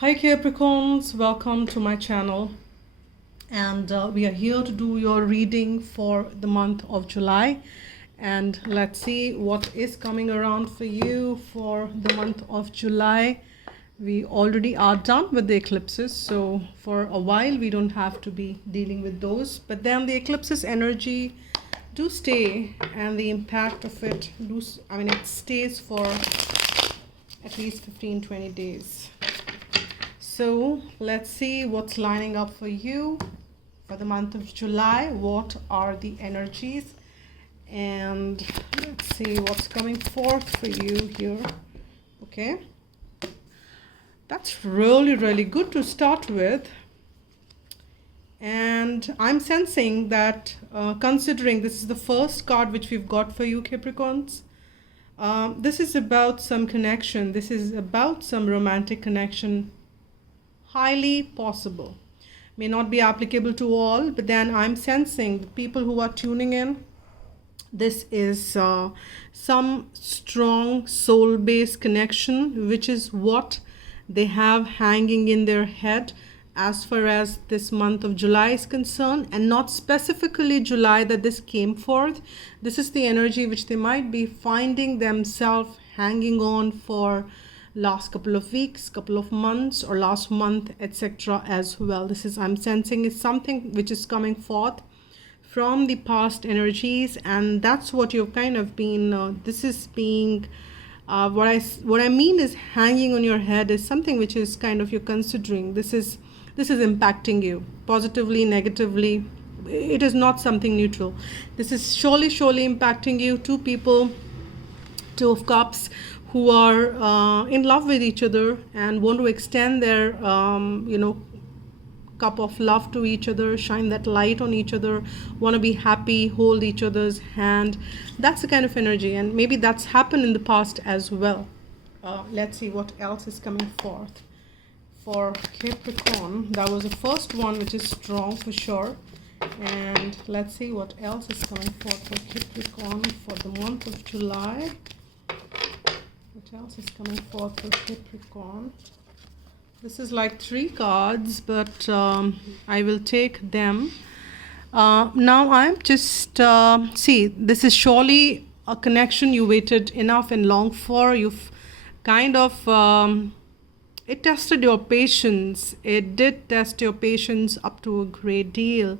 Hi Capricorns, welcome to my channel, and we are here to do your reading for the month of July. And let's see what is coming around for you for the month of July. We already are done with the eclipses, so for a while we don't have to be dealing with those, but then the eclipses energy do stay, and the impact of it it stays for at least 15-20 days. So let's see what's lining up for you for the month of July. What are the energies? And let's see what's coming forth for you here. Okay. That's really good to start with. And I'm sensing that considering this is the first card which we've got for you, Capricorns, this is about some connection. This is about some romantic connection. Highly possible. May not be applicable to all, but then I'm sensing the people who are tuning in, this is some strong soul-based connection, which is what they have hanging in their head as far as this month of July is concerned, and not specifically July that this came forth. This is the energy which they might be finding themselves hanging on for last couple of weeks, couple of months, or last month, etc. as well. This is, I'm sensing, is something which is coming forth from the past energies, and that's what you've kind of been this is being what I mean is hanging on your head is something which is kind of you're considering. This is impacting you positively, negatively. It is not something neutral. This is surely impacting you. Two people, Two of Cups, who are in love with each other and want to extend their cup of love to each other, shine that light on each other, want to be happy, hold each other's hand. That's the kind of energy, and maybe that's happened in the past as well. Let's see what else is coming forth for Capricorn. That was the first one, which is strong for sure. And let's see what else is coming forth for Capricorn for the month of July. What else is coming forth for Capricorn? This is like 3 cards, but I will take them. Now I'm just, see, this is surely a connection you waited enough and long for. You've kind of, it tested your patience. It did test your patience up to a great deal.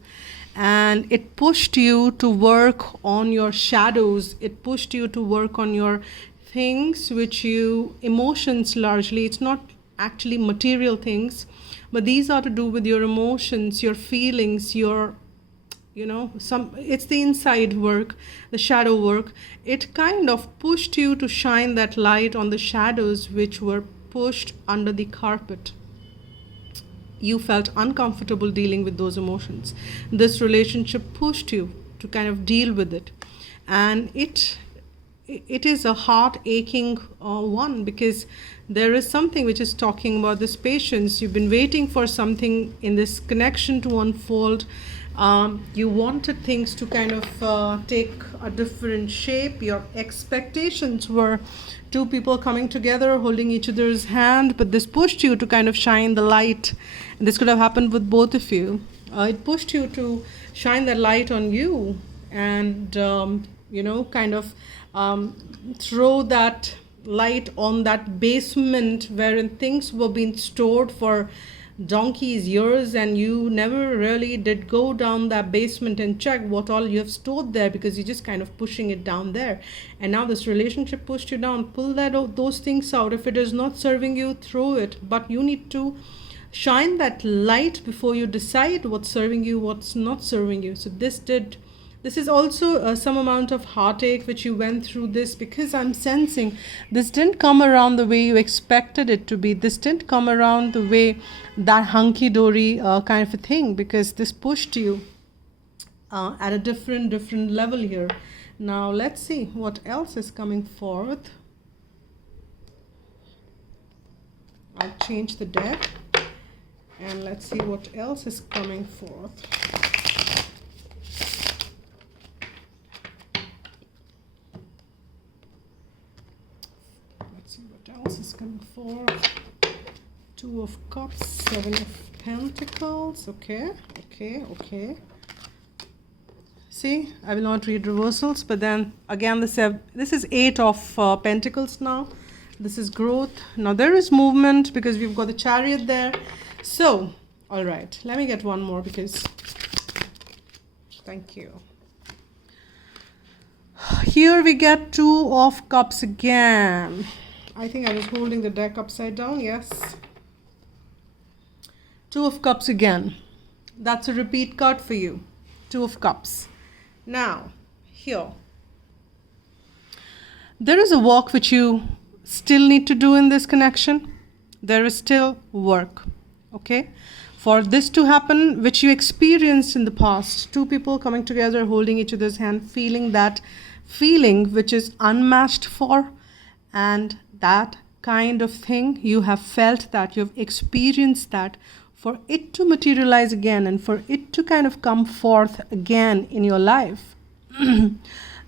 And it pushed you to work on your shadows. It pushed you to work on your things which you, emotions largely. It's not actually material things, but these are to do with your emotions, your feelings, your it's the inside work, the shadow work. It kind of pushed you to shine that light on the shadows which were pushed under the carpet. You felt uncomfortable dealing with those emotions. This relationship pushed you to kind of deal with it, and it is a heart aching one, because there is something which is talking about this patience. You've been waiting for something in this connection to unfold. You wanted things to kind of take a different shape. Your expectations were 2 people coming together, holding each other's hand, but this pushed you to kind of shine the light. And this could have happened with both of you. It pushed you to shine that light on you, and kind of throw that light on that basement wherein things were being stored for donkey's years, and you never really did go down that basement and check what all you have stored there, because you're just kind of pushing it down there. And now this relationship pushed you down. Pull those things out. If it is not serving you, throw it. But you need to shine that light before you decide what's serving you, what's not serving you. So this is also some amount of heartache which you went through this, because I'm sensing this didn't come around the way you expected it to be. This didn't come around the way that hunky-dory kind of a thing, because this pushed you at a different level here. Now let's see what else is coming forth. I'll change the deck, and let's see what else is coming forth. Let's see what else is coming forth. Two of Cups, Seven of Pentacles. Okay. See, I will not read reversals, but then again, this is Eight of Pentacles now. This is growth. Now there is movement because we've got the Chariot there. So, all right, let me get one more because, thank you. Here we get Two of Cups again. I think I was holding the deck upside down, yes. Two of Cups again. That's a repeat card for you. Two of Cups. Now, here. There is a work which you still need to do in this connection. There is still work, okay? For this to happen, which you experienced in the past, two people coming together, holding each other's hand, feeling that feeling which is unmatched for, and that kind of thing, you have felt that, you have experienced that, for it to materialize again and for it to kind of come forth again in your life.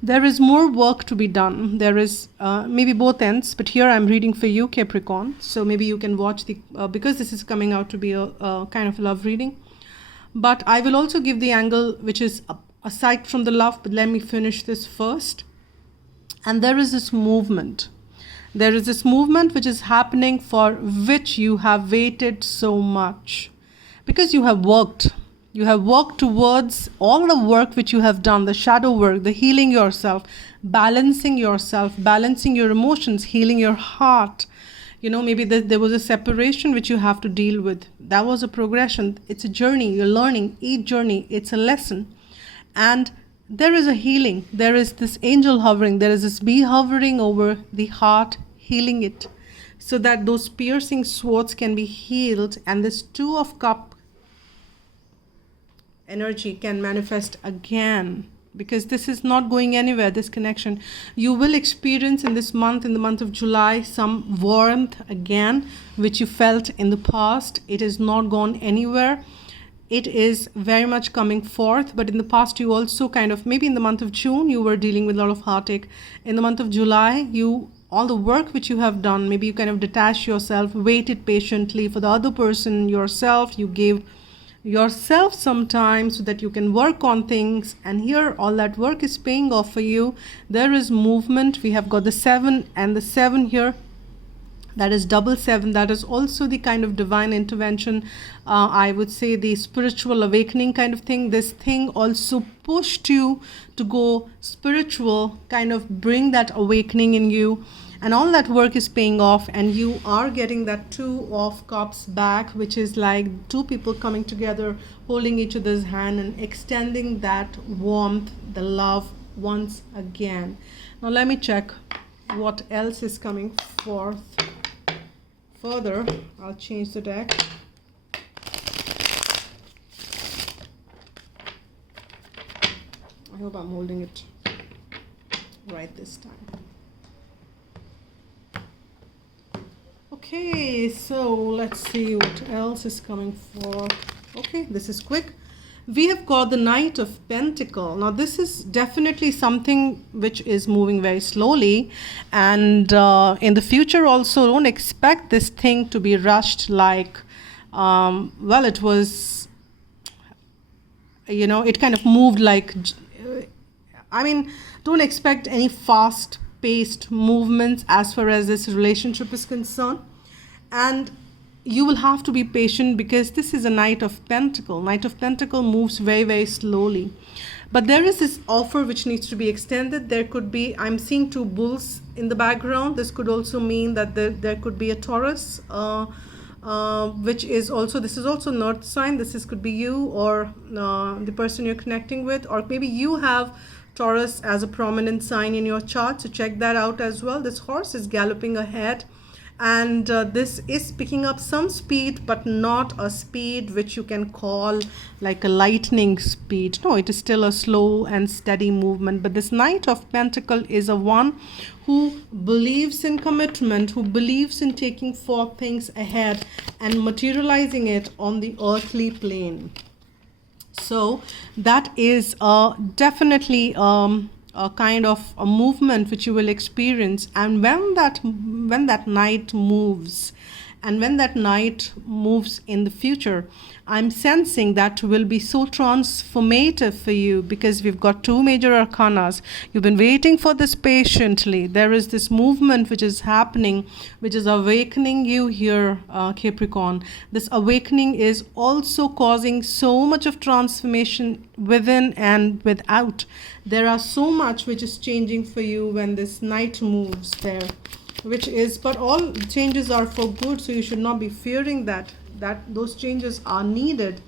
There is more work to be done. There is maybe both ends, but here I'm reading for you, Capricorn. So maybe you can watch the, because this is coming out to be a kind of love reading. But I will also give the angle which is aside from the love, but let me finish this first. And there is this movement. There is this movement which is happening for which you have waited so much. Because you have worked. You have worked towards all the work which you have done, the shadow work, the healing yourself, balancing your emotions, healing your heart. You know, maybe there was a separation which you have to deal with. That was a progression. It's a journey. You're learning. Each journey, it's a lesson. And there is a healing. There is this angel hovering. There is this bee hovering over the heart, healing it, so that those piercing swords can be healed. And this Two of Cup energy can manifest again, because this is not going anywhere, this connection. You will experience in this month, in the month of July, some warmth again, which you felt in the past. It is not gone anywhere. It is very much coming forth, but in the past you also kind of, maybe in the month of June, you were dealing with a lot of heartache. In the month of July, all the work which you have done, maybe you kind of detached yourself, waited patiently for the other person, yourself, you gave yourself some time so that you can work on things, and here all that work is paying off for you. There is movement. We have got the 7 and the 7 here. That is double 7. That is also the kind of divine intervention. I would say the spiritual awakening kind of thing. This thing also pushed you to go spiritual, kind of bring that awakening in you. And all that work is paying off, and you are getting that Two of Cups back, which is like two people coming together, holding each other's hand and extending that warmth, the love once again. Now let me check what else is coming forth. Further, I'll change the deck. I hope I'm holding it right this time. Okay, so let's see what else is coming forth. Okay, this is quick. We have got the Knight of Pentacles. Now this is definitely something which is moving very slowly, and in the future also don't expect this thing to be rushed like, well, it was, you know, it kind of moved like, I mean, don't expect any fast paced movements as far as this relationship is concerned. And you will have to be patient, because this is a Knight of Pentacles. Knight of Pentacles moves very, very slowly. But there is this offer which needs to be extended. There could be, I'm seeing two bulls in the background. This could also mean that there could be a Taurus, which is also, this is also North sign. This could be you or the person you're connecting with, or maybe you have Taurus as a prominent sign in your chart. So check that out as well. This horse is galloping ahead. And this is picking up some speed, but not a speed which you can call like a lightning speed. No, it is still a slow and steady movement. But this Knight of Pentacles is a one who believes in commitment, who believes in taking forth things ahead and materializing it on the earthly plane. So that is definitely a kind of a movement which you will experience. And when that knight moves And when that knight moves in the future, I'm sensing that will be so transformative for you, because we've got two major arcanas. You've been waiting for this patiently. There is this movement which is happening, which is awakening you here, Capricorn. This awakening is also causing so much of transformation within and without. There are so much which is changing for you when this knight moves there, which is, but all changes are for good, so you should not be fearing that those changes are needed.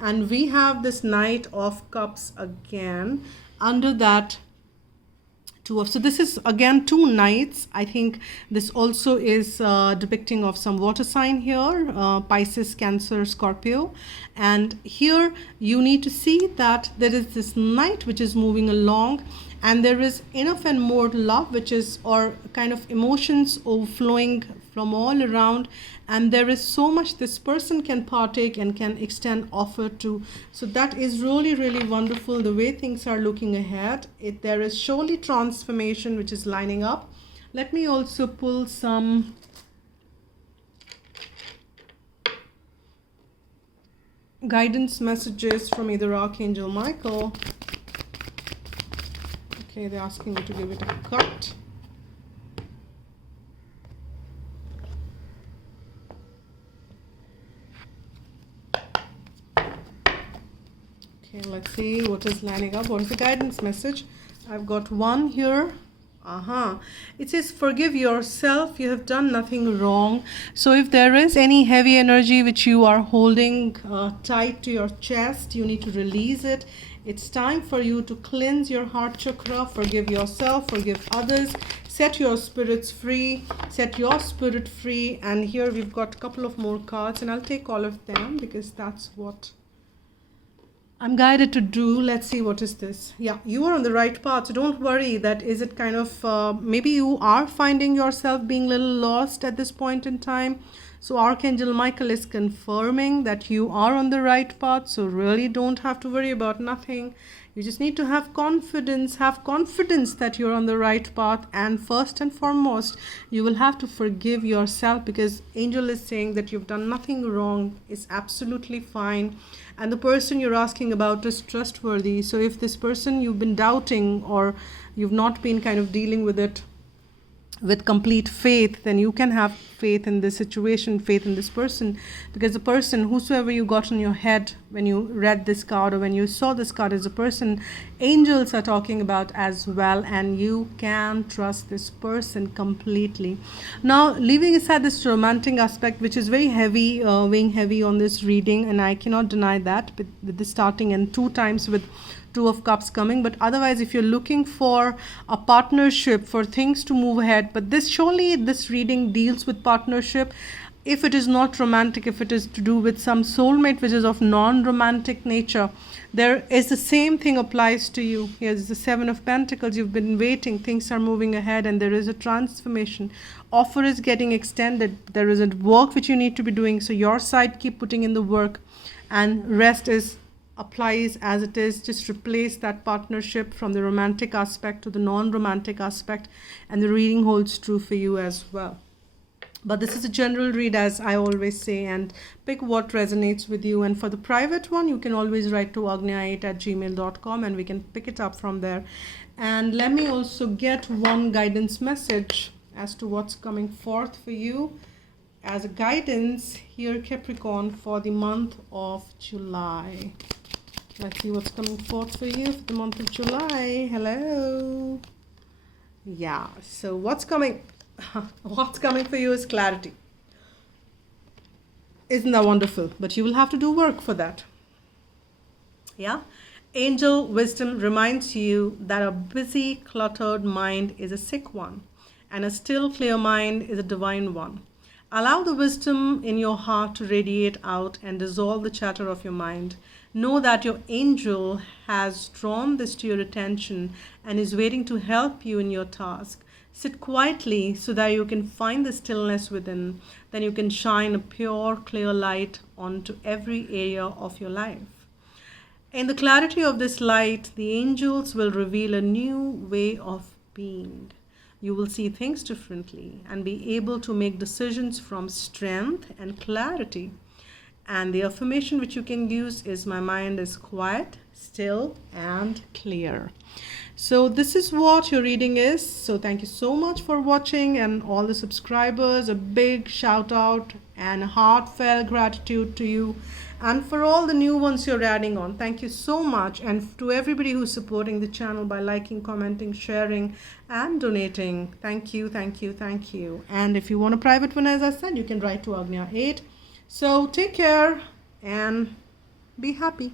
And we have this Knight of Cups again under that so this is again two knights. I think this also is depicting of some water sign here, Pisces, Cancer, Scorpio. And here you need to see that there is this knight which is moving along, and there is enough and more love, which is, or kind of emotions overflowing from all around, and there is so much this person can partake and can extend offer to. So that is really, really wonderful the way things are looking ahead. There is surely transformation which is lining up. Let me also pull some guidance messages from either Archangel Michael. Okay, they're asking me to give it a cut. Okay, let's see what is lining up. What is the guidance message? I've got one here. It says, forgive yourself. You have done nothing wrong. So if there is any heavy energy which you are holding tight to your chest, you need to release it. It's time for you to cleanse your heart chakra, forgive yourself, forgive others, set your spirits free, set your spirit free. And here we've got a couple of more cards, and I'll take all of them because that's what I'm guided to do. Let's see, what is this? Yeah, you are on the right path. So don't worry that is it kind of, maybe you are finding yourself being a little lost at this point in time. So Archangel Michael is confirming that you are on the right path. So really don't have to worry about nothing. You just need to have confidence that you're on the right path. And first and foremost, you will have to forgive yourself, because Angel is saying that you've done nothing wrong. It's absolutely fine. And the person you're asking about is trustworthy. So if this person you've been doubting, or you've not been kind of dealing with it with complete faith, then you can have faith in this situation, faith in this person, because the person, whosoever you got in your head when you read this card or when you saw this card, is a person angels are talking about as well, and you can trust this person completely. Now, leaving aside this romantic aspect, which is very heavy, weighing heavy on this reading, and I cannot deny that with this starting and 2 times with Two of Cups coming, but otherwise if you're looking for a partnership, for things to move ahead, but this reading deals with partnership. If it is not romantic, if it is to do with some soulmate which is of non-romantic nature, there is the same thing applies to you. Here's the 7 of Pentacles. You've been waiting, things are moving ahead, and there is a transformation. Offer is getting extended. There is a work which you need to be doing, so your side, keep putting in the work, and rest applies as it is. Just replace that partnership from the romantic aspect to the non-romantic aspect, and the reading holds true for you as well. But this is a general read, as I always say, and pick what resonates with you. And for the private one, you can always write to agnya8@gmail.com and we can pick it up from there. And let me also get one guidance message as to what's coming forth for you as a guidance here, Capricorn, for the month of July. Let's see what's coming forth for you for the month of July. Hello. Yeah, so what's coming for you is clarity. Isn't that wonderful? But you will have to do work for that. Yeah. Angel wisdom reminds you that a busy, cluttered mind is a sick one, and a still, clear mind is a divine one. Allow the wisdom in your heart to radiate out and dissolve the chatter of your mind. Know that your angel has drawn this to your attention and is waiting to help you in your task. Sit quietly so that you can find the stillness within. Then you can shine a pure, clear light onto every area of your life. In the clarity of this light, the angels will reveal a new way of being. You will see things differently and be able to make decisions from strength and clarity. And the affirmation which you can use is, my mind is quiet, still, and clear. So this is what your reading is. So thank you so much for watching, and all the subscribers, a big shout out and heartfelt gratitude to you. And for all the new ones you're adding on, thank you so much. And to everybody who's supporting the channel by liking, commenting, sharing, and donating, thank you, thank you, thank you. And if you want a private one, as I said, you can write to Agnya 8. So take care and be happy.